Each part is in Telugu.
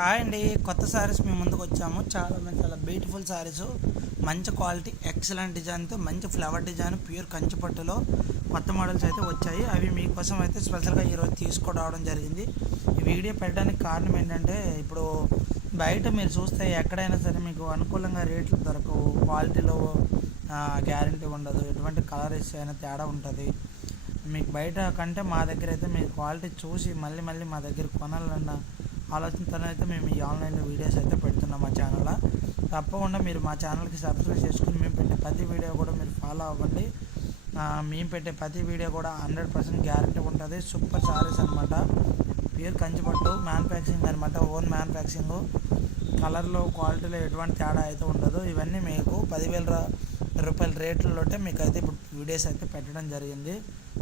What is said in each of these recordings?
హాయ్ అండి, కొత్త శారీస్ మేము ముందుకు వచ్చాము. చాలా బ్యూటిఫుల్ శారీస్, మంచి క్వాలిటీ, ఎక్సలెంట్ డిజైన్తో, మంచి ఫ్లవర్ డిజైన్, ప్యూర్ కంచి పట్టులో కొత్త మోడల్స్ అయితే వచ్చాయి. అవి మీకోసం అయితే స్పెషల్గా ఈరోజు తీసుకురావడం జరిగింది. ఈ వీడియో పెట్టడానికి కారణం ఏంటంటే, ఇప్పుడు బయట మీరు చూస్తే ఎక్కడైనా సరే మీకు అనుకూలంగా రేట్లు దొరకవు, క్వాలిటీలో గ్యారంటీ ఉండదు, ఎటువంటి కలర్ అయినా తేడా ఉంటుంది. మీకు బయట కంటే మా దగ్గర అయితే మీరు క్వాలిటీ చూసి మళ్ళీ మా దగ్గర కొనాలన్న ఆలోచనతో అయితే మేము ఈ ఆన్లైన్లో వీడియోస్ అయితే పెడుతున్నాం మా ఛానల్లో. తప్పకుండా మీరు మా ఛానల్కి సబ్స్క్రైబ్ చేసుకుని మేము పెట్టే ప్రతి వీడియో కూడా మీరు ఫాలో అవ్వండి. మేము పెట్టే ప్రతి వీడియో కూడా 100% గ్యారంటీ ఉంటుంది. సూపర్ సారీస్ అనమాట, ప్యూర్ కంచిపట్టు మ్యానుఫ్యాక్చరింగ్ అనమాట, ఓన్ మ్యానుఫ్యాక్చరింగ్. కలర్లో క్వాలిటీలో ఎటువంటి తేడా అయితే ఉండదు. ఇవన్నీ మీకు 10,000 రూపాయల రేట్లలోనే మీకు అయితే ఇప్పుడు వీడియోస్ అయితే పెట్టడం జరిగింది.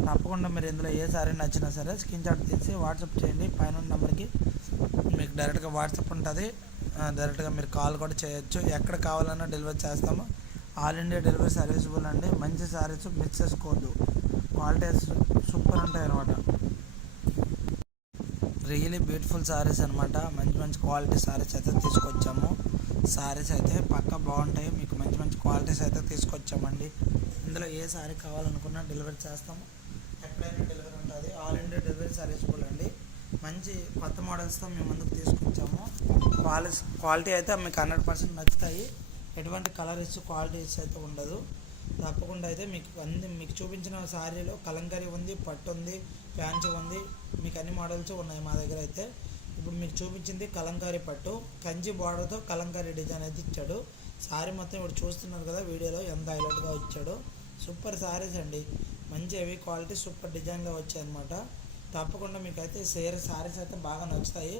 తప్పకుండా మీరు ఇందులో ఏ సారీ నచ్చినా సరే స్క్రీన్ షాట్ తీసి వాట్సాప్ చేయండి. పైన నెంబర్కి మీకు డైరెక్ట్గా వాట్సాప్ ఉంటుంది. డైరెక్ట్గా మీరు కాల్ కూడా చేయొచ్చు. ఎక్కడ కావాలన్నా డెలివరీ చేస్తాము. ఆల్ ఇండియా డెలివరీ సర్వీసబుల్ అండి. మంచి సారీస్ మిస్ చేసుకోవద్దు, క్వాలిటీ సూపర్ ఉంటాయి అనమాట. రియలీ బ్యూటిఫుల్ సారీస్ అనమాట. మంచి క్వాలిటీ సారీస్ అయితే తీసుకొచ్చాము. సారీస్ అయితే పక్కా బాగుంటాయి. మీకు మంచి క్వాలిటీస్ అయితే తీసుకొచ్చామండి. ఇందులో ఏ సారీ కావాలనుకున్నా డెలివరీ చేస్తాము. ఎక్కడైనా డెలివరీ ఉంటుంది. ఆల్ ఇండియా డెలివరీ సర్వీసబుల్ అండి. మంచి కొత్త మోడల్స్తో మేము ముందుకు తీసుకొచ్చాము. క్వాలిటీ అయితే మీకు 100% నచ్చుతాయి. ఎటువంటి కలర్స్ క్వాలిటీస్ అయితే ఉండదు. తప్పకుండా అయితే మీకు చూపించిన శారీలో కలంకారీ ఉంది, పట్టు ఉంది, ఫ్యాన్సీ ఉంది, మీకు అన్ని మోడల్స్ ఉన్నాయి మా దగ్గర అయితే. ఇప్పుడు మీకు చూపించింది కలంకారీ పట్టు, కంచి బార్డర్తో కలంకారీ డిజైన్ అయితే ఇచ్చాడు. శారీ మొత్తం ఇప్పుడు చూస్తున్నారు కదా వీడియోలో ఎంత హైలైట్గా ఇచ్చాడు. సూపర్ శారీస్ అండి, మంచి హెవీ క్వాలిటీ సూపర్ డిజైన్లో వచ్చాయన్నమాట. తప్పకుండా మీకు అయితే శారీస్ అయితే బాగా నచ్చుతాయి.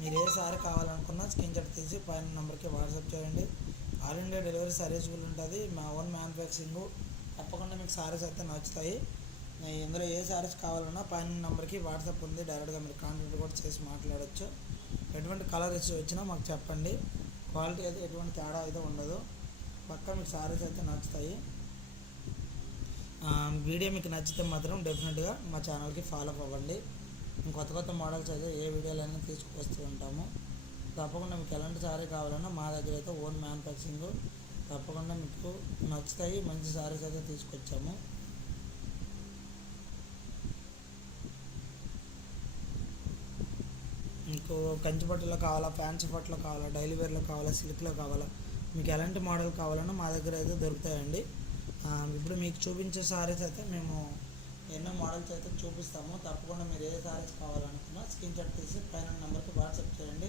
మీరు ఏ శారీ కావాలనుకున్నా స్క్రీన్ షాట్ తీసి పైన నెంబర్కి వాట్సాప్ చేయండి. ఆల్ ఇండియా డెలివరీ సర్వీసబుల్ ఉంటుంది. మా ఓన్ మ్యానుఫ్యాక్చరింగ్. తప్పకుండా మీకు శారీస్ అయితే నచ్చుతాయి. ఇందులో ఏ శారీస్ కావాలన్నా పైన నెంబర్కి వాట్సాప్ ఉంది. డైరెక్ట్గా మీరు కాంటాక్ట్ కూడా చేసి మాట్లాడచ్చు. ఎటువంటి కలర్ ఇష్యూ వచ్చినా మాకు చెప్పండి. క్వాలిటీ అయితే ఎటువంటి తేడా అయితే ఉండదు. పక్కా మీకు శారీస్ అయితే నచ్చుతాయి. వీడియో మీకు నచ్చితే మాత్రం డెఫినెట్గా మా ఛానల్కి ఫాలో అవ్వండి. కొత్త మోడల్స్ అయితే ఏ వీడియోలైనా తీసుకువస్తూ ఉంటాము. తప్పకుండా మీకు ఎలాంటి శారీ కావాలన్నా మా దగ్గర అయితే ఓన్ మ్యానుఫ్యాక్చరింగ్. తప్పకుండా మీకు నచ్చుతాయి. మంచి శారీస్ అయితే తీసుకొచ్చాము. మీకు కంచి పట్టులో కావాలా, ఫ్యాన్సీ పట్టులో కావాలా, డైలీ వేర్లో కావాలా, సిల్క్లో కావాలా, మీకు ఎలాంటి మోడల్ కావాలన్నా మా దగ్గర అయితే దొరుకుతాయండి. ఇప్పుడు మీకు చూపించే శారీస్ అయితే మేము ఎన్నో మోడల్స్ అయితే చూపిస్తాము. తప్పకుండా మీరు ఏ శారీస్ కావాలనుకున్నా స్క్రీన్ షాట్ తీసి పైన నెంబర్కి వాట్సాప్ చేయండి.